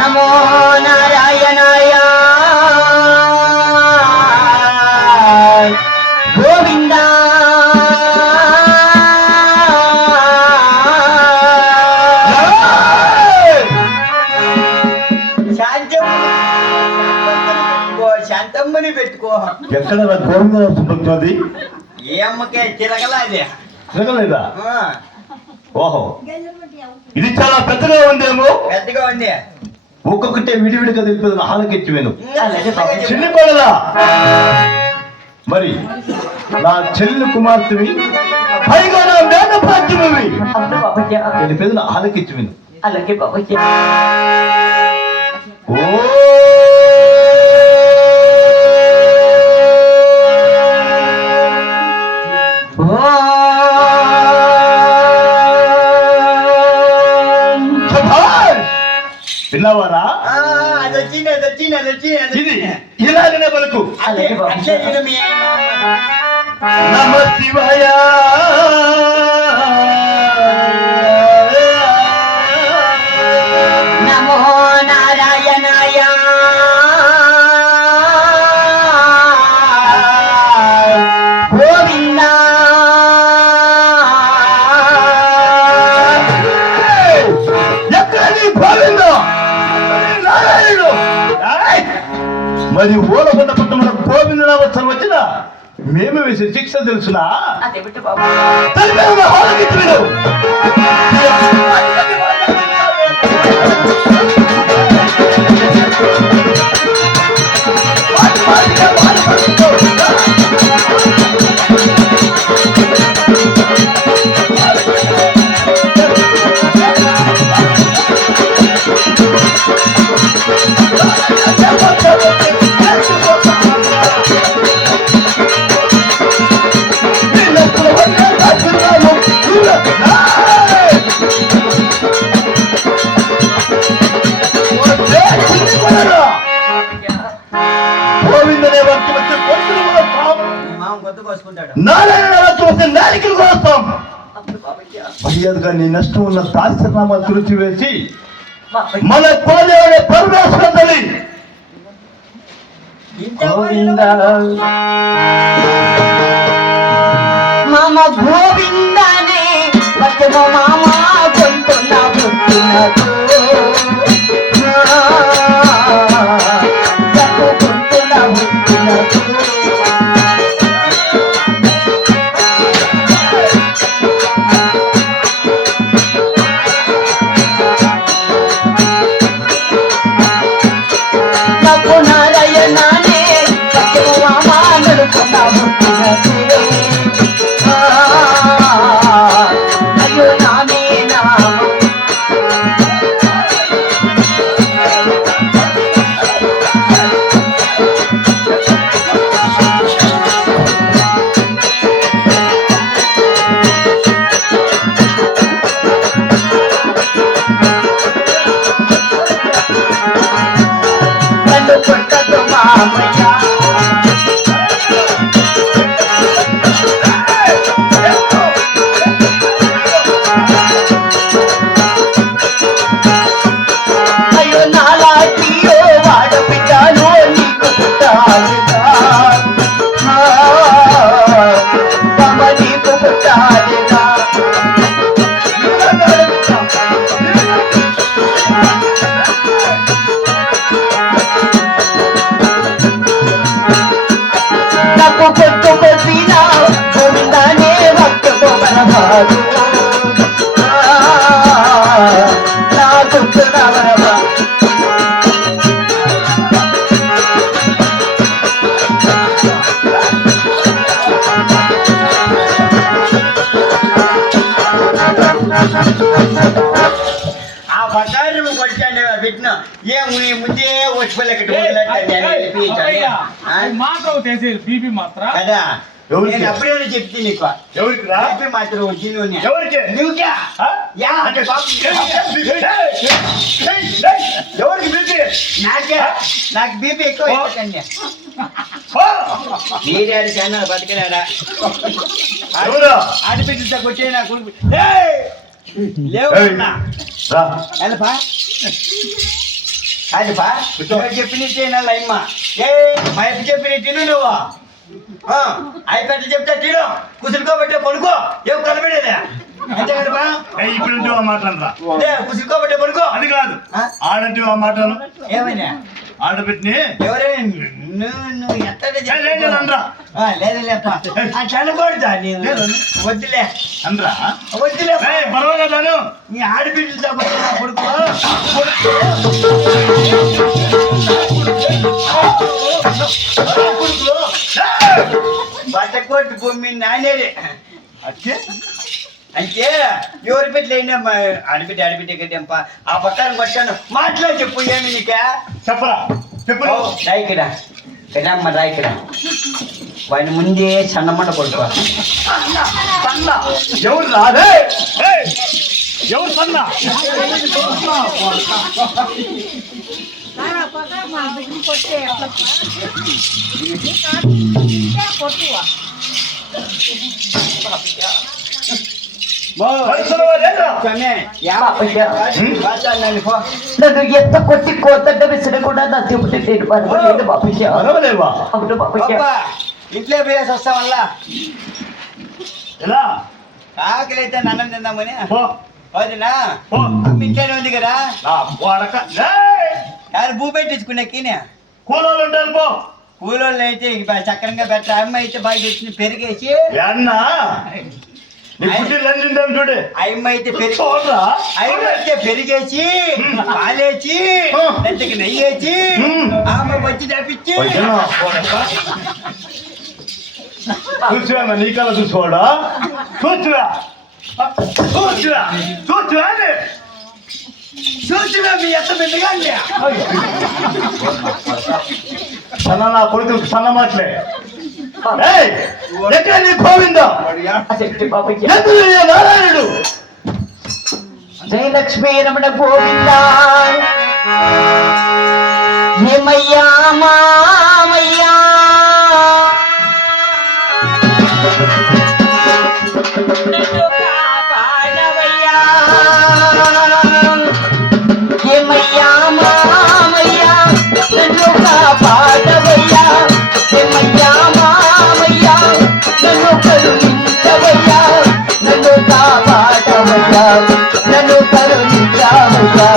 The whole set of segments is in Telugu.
నమో నారాయణాయ గోవింద శాంతమ్మని పెట్టుకో. ఎక్కడ గోవింద వస్తుంది? ఏ అమ్మకే తిరగలేదే. తిరగలేదా? ఓహో, ఇది చాలా పెద్దగా ఉందేమో. పెద్దగా ఉంది. ఒక్కొక్కటే విడివిడిగా తెలిపేది హాలకెచ్చి విను. చిన్ని పడలా మరి నా చెల్లి కుమార్తెవి, పైగా నా వేద ప్రాచ్యమవి తెలిపేది నా హాలకెచ్చి విను. అలాగే బాబయ్య. ఓ విన్నావారా? ఇది ఇలాగనే పలుకు. నమ శివాయ నమో నారాయణాయ గోవింద. ఎక్కడ గోవింద నారాయణుడు? మరి ఓలకొండ పట్టణంలో గోవింద నామస్తం వచ్చిన మేము వేసే శిక్ష తెలుసునా? గోవిందనే వచ్చి వచ్చే కొడుకులు నారాయణ వచ్చి వస్తే నాలికలు కోస్తాం. మర్యాదగా నీ నష్టం ఉన్న దాస్యనామాలు తుడిచివేసి మన కోలేవాడే పరమేశ్వర తల్లి గోవింద మామ గోవిందనే వచ్చమ మామ కొంటున్న పుట్టినదు అప్పుడే చెప్తే నీకు ఎవరికి మాత్రం నాకే నాకు బీపీ ఎక్కువ మీరేడు కన్నా బతికినాడా ఆడిపెట్టి కొట్టే నా కొడుకు లేవు అది బా చెప్పిన తినాలి అమ్మ ఏ మా ఇంటి చెప్పిన తిను నువ్వు అయిపోయి చెప్తే తిను కుదురుకోబట్టే పడుకో ఏం కలబడేదా అంతే కదా ఇప్పుడు ఆ మాటలరా కుదురుకోబట్టే పడుకో అది కాదు ఆడంటే ఆ మాటలు ఏమైనా ఆడబెట్టి ఎవరైనా నువ్వు ఎత్తడా లేదు లేప చనకూడదా నేను వద్దులే అనరా వద్దులే పర్వాలేదాను నీ ఆడబిడ్డలతో పడుకో బట్టకోటి భూమి నానేరే అంటే ఎవరి బిడ్డలు అయినా ఆడబిడ్డ కట్టేంప ఆ పక్కన కొట్టాను మాట్లాడి చెప్పు ఏమి నీకే చెప్పరా చెప్పు రాయికడా కదమ్మ రాయికడా వాడిని ముందే సన్నమంట కొడుకో ఎవరు రాదే ఎవరు సన్నా నన్ను ఎంత కొట్టి కోతంటే విసిడ కూడా నా తిప్పుటి ఇంట్లో పోయేసి వస్తా వల్ల ఎలా ఆకలి అయితే అన్నం తిందామని వదినా ఇంట్లోనే ఉంది కదా యారు భూ పెట్టించుకునే కూలోళ్ళు ఉంటారు పో కూలోళ్ళు అయితే చక్రంగా పెట్ట అమ్మ అయితే బాగా తెచ్చి పెరిగేసి అన్నా చూడు అమ్మ అయితే పెరిగేసి పాలేసి నెత్తకి నెయ్యేసి ఆమె వచ్చి తప్పించి చూసివా నీకలా చూసుకోడా చూసివా చూసివా చూసివా చూసివా మీ ఎంత బిడ్డగా సన్న నా కొడుకు సన్న మాటలే ఎక్కడ నీ గోవింద నారాయణుడు జయలక్ష్మీ రమణ గోవింద ఏమయ్యా మామయ్యా ఏమయ్యా మామయ్యా నన్ను కాపాడవయ్యా ఏమయ్యా మామయ్యా నన్ను కరుణించవయ్యా నన్ను కాపాడవయ్యా నన్ను కరుణించవయ్యా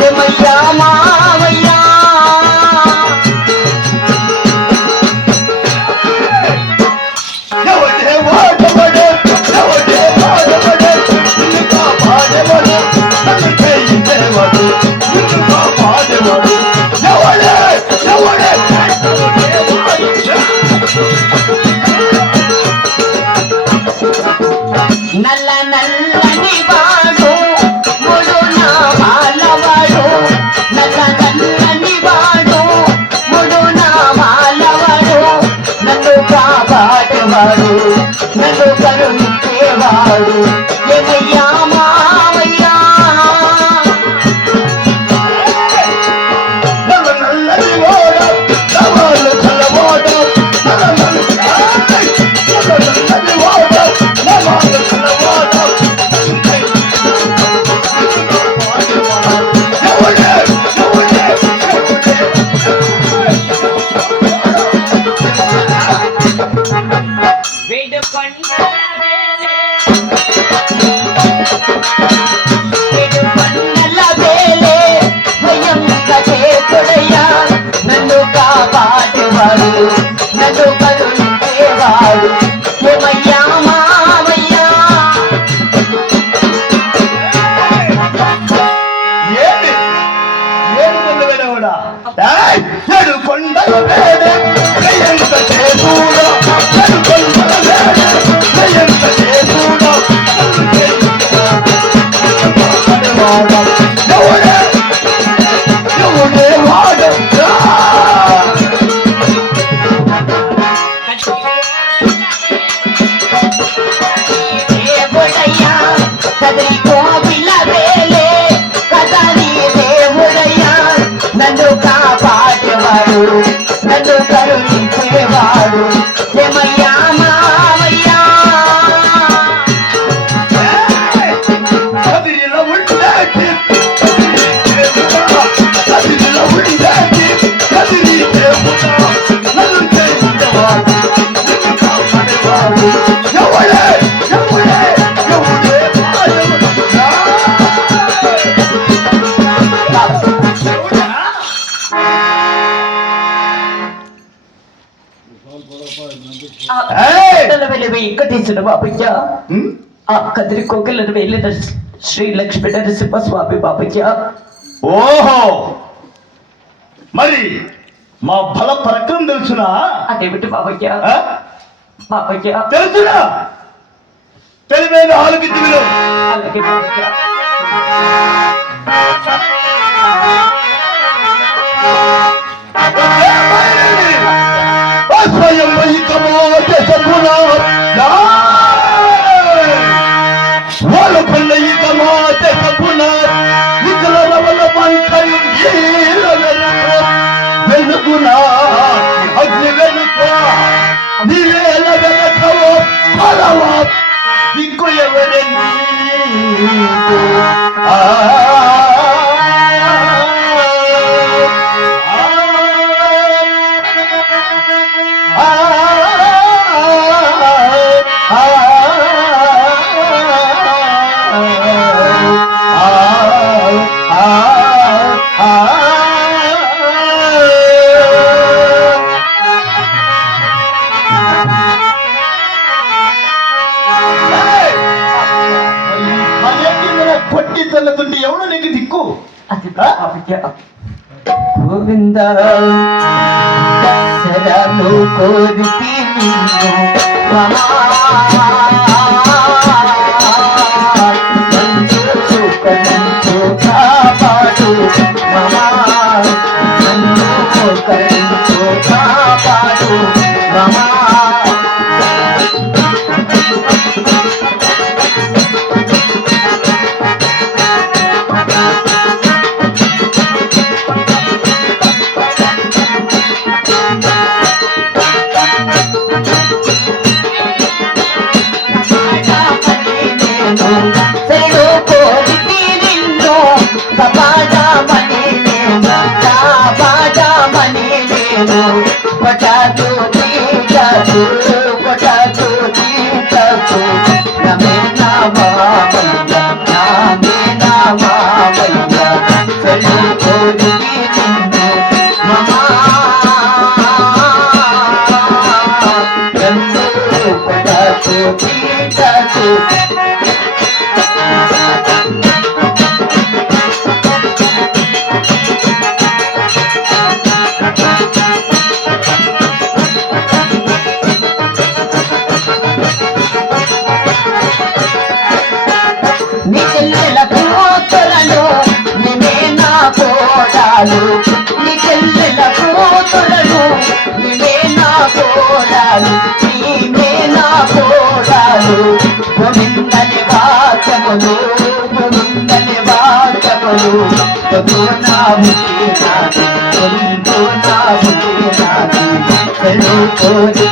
ఏమయ్యా మామయ్యా నల్ల నల్లని వాడు ముడు నా మాలవాడు నల్ల నల్లని వాడు ముడు నా మాలవాడు నన్ను కాపాడేవాడు నన్ను కరుణించేవాడు ఏమయ్యా మామయ్యా నన్ను కాపాడేవాడు నన్ను కరుణించేవాడు ఏమయ్యా మామయ్యా కొండలు కదరి కోవిల వేలే కదరి దేవుడయ్యా నన్ను కాపాడేవాడు నన్ను కరుణించేవాడు ఏమయ్యా మామయ్యా కదిరిలో ఉండేటి కదిరిలో ఏయ్! వెంకటేశ్వర బాబయ్య ఉమ్? ఆ కదిరి కోకిలను వెళ్ళిన శ్రీ లక్ష్మీ నరసింహ స్వామి బాబయ్య. ఓహో, మరి మా బల పరకం తెలుసునా? అదేమిటి బాబయ్య? ఆ? బాబయ్య తెలుసునా? తెలివైన ఆలోకించి విను. అలాగే బాబయ్య. స్వయం వైకమోతే సద్గుణా వాళ్ళ పల్ల ఈకమాతే సద్గుణా ఇకల రవల పంకయం వెలుగునా అగ్ని వెలుగు నీవేల వెలకవో ఫలవో దిక్కు ఎవరెన్ని కొట్టి తల్లతుంటే ఎవడో నీకు దిక్కు? అది బాబయ్య. గోవింద శరణు కోరితి నిన్ను మమా కరుణించు కాపాడు మమా నన్ను కరుణించు కాపాడు మమా. గోవిందని వాచములు గోవిందని వాచములు నా బుద్ధి నాది గోవిందో నా బుద్ధి నాది చెలు కోరి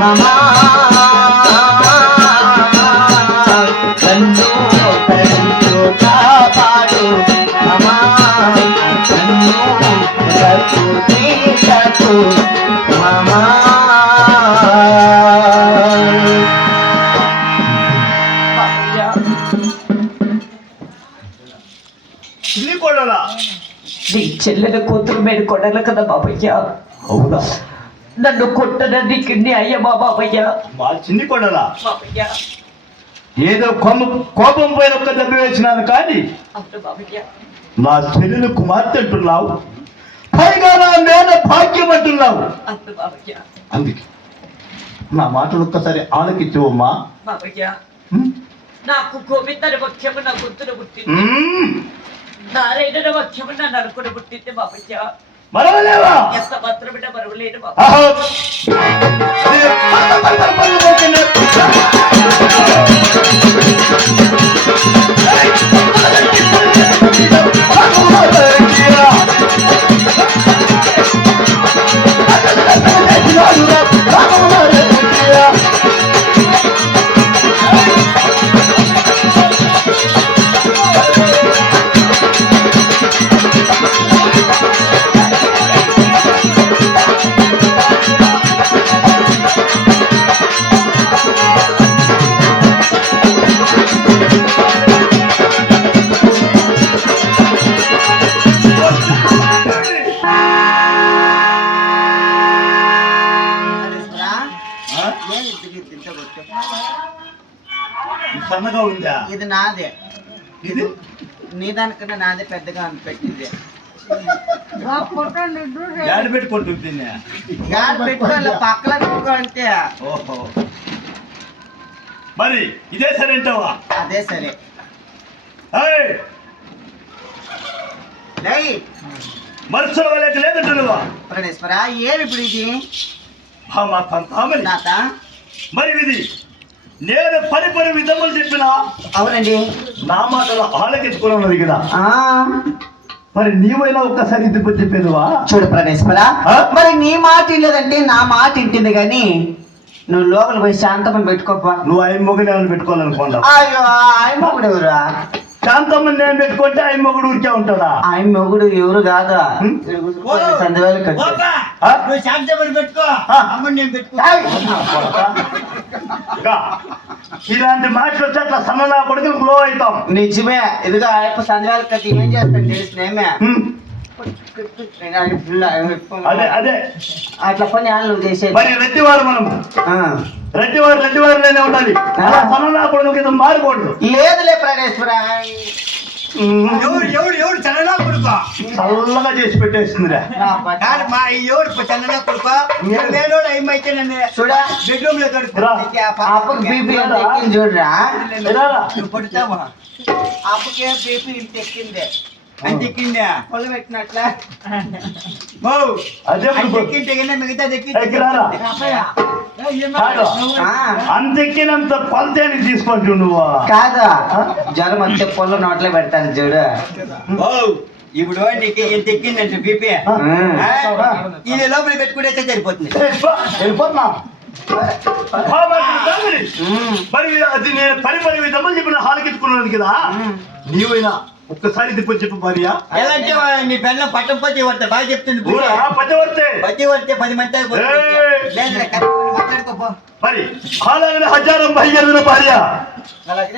మమా నన్ను కరుణించు కాపాడు మమా నన్ను కరుణించు మమా. చిన్ని కొడలా? నీ చెల్లెల కూతురు మీద కొడల కదా బాబయ్య. అవునా? నన్ను కొట్టడానికి న్యాయమా బాబయ్య? మా చిన్ని కొడలా? బాబయ్య ఏదో కోపం పైన ఒక్క దెబ్బ వేసినాను కానీ అవును బాబయ్య. నా చెల్లెలు కుమార్తె అంటున్నావు, పైగా నా మేన భాగ్యం అంటున్నావు. అవును బాబయ్య. అందుకే నా మాటలు ఒక్కసారి ఆలకించవమ్మా. బాబయ్య నాకు గోవిందని ముఖ్యము నా గొంతును పుట్టింది, నారాయణ ముఖ్యము నా నరకుడు పుట్టింది బాబయ్య. మరవలేవా? ఎంత మాత్రమే మరవలేను బాబు. ఆహా! సన్నగా ఉందా? ఇది నాదే. ఇది నీ దానికన్నా నాదే పెద్దగా అని పెట్టింది. యాడ్ పెట్టుకుంటుంది. యాడ్ పెట్టుకోవాలి, పక్కన పెట్టుకో అంటే. ఓహో, మరి ఇదే సరే అంటావా? అదే సరే. ఏయ్, లై మనుషుల వాళ్ళకి లేదంటు నువ్వా? ప్రణేశ్వర, ఏమి ఇప్పుడు ఇది? మా పంతామని తాత. మరి ఇది నేను పని విధములు చెప్పినా అవునండి. నా మాటలు ఆలకించుకున్నది కదా. ఆ మరి నీవైనా ఒక్కసారి ఇది చెప్పేదివా? చూడు ప్రణేశ్వర, మరి నీ మాట లేదంటే నా మాట ఇంటింది కానీ నువ్వు లోపల పోయి శాంతమని పెట్టుకోపా. నువ్వు ఆయన మొగుడు ఏమైనా పెట్టుకోవాలనుకున్నావు? అయ్యో, ఆయన మొగుడు ఎవరా? శాంతమ్మని నేను పెట్టుకుంటే ఆయన మొగుడు ఊరికే ఉంటాడా? ఆయన మొగుడు ఎవరు కాదా? సందవేలు కట్టు. నువ్వు శాంతమని పెట్టుకో, అమ్మని నేను పెట్టుకో. ఇలాంటి మాటలు వచ్చి అట్లా సన్న పడుకుని గ్లో అవుతాం. నిజమే. ఇదిగో ఆయప్ప సందవేలు కట్టి ఏం చేస్తాను తెలిసినేమే. అదే అదే అట్లా పని నువ్వు చేసేది. మరి రెడ్డివారు మనం రెడ్డివారులోనే ఉండాలి. సన్న పడుకు కింద మారకూడదు. లేదులే ప్రణేశ్వర. ఎవడు చల్లనా కొడుకో చల్లగా చేసి పెట్టేస్తుందిరా. కాదు మా ఎవడు చల్లనా కొడుకో నేనోడు ఏమైతే నన్ను చూడా బెడ్రూమ్ లో అప్పకి బీపీ ఎంత ఎక్కింది చూడరా. నువ్వు పడుతావా? అప్పకే బీపీ ఇంత ఎక్కింది. అంత ఎక్కిందా? పొల పెట్టినట్ల. అదే ఎక్కింటే మిగతా ఎక్కిరారా? అంతెక్కినంత కొలతేని తీసుకుంటు నువ్వు కాదా? జ్వరం వచ్చే పొల్ల నోట్లో పెడతాను చూడు. ఇప్పుడు నీకు ఎంత ఎక్కిందంటే బీపీ ఇది లోపల పెట్టుకుంటే సరిపోతుంది. వెళ్ళిపోతున్నా. మరి అది నేను పని విధమని చెప్పిన హాలకెత్తుకున్నాను కదా. నీవైనా ఒక్కసారి తిప్పని చెప్పు భార్య. ఎలా అంటే నీ పెళ్ళం పట్టం పచ్చి పడతా బాగా చెప్తుంది. పచ్చి పడితే 10 మంది మాట్లాడుకోపో. మరి అలాగనే హజారం బయలుదేరిన భార్య. అలాగే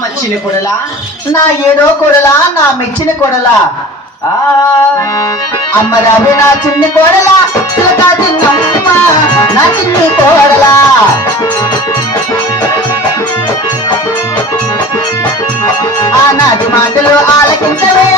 మెచ్చిన కొడలా, నా ఏడో కొడలా, నా మెచ్చిన కొడలా. అమ్మ రవి నా చిన్ని కోడలా, నా చిన్ని కోడలా. ఆనాటి మాటలు ఆలకించవే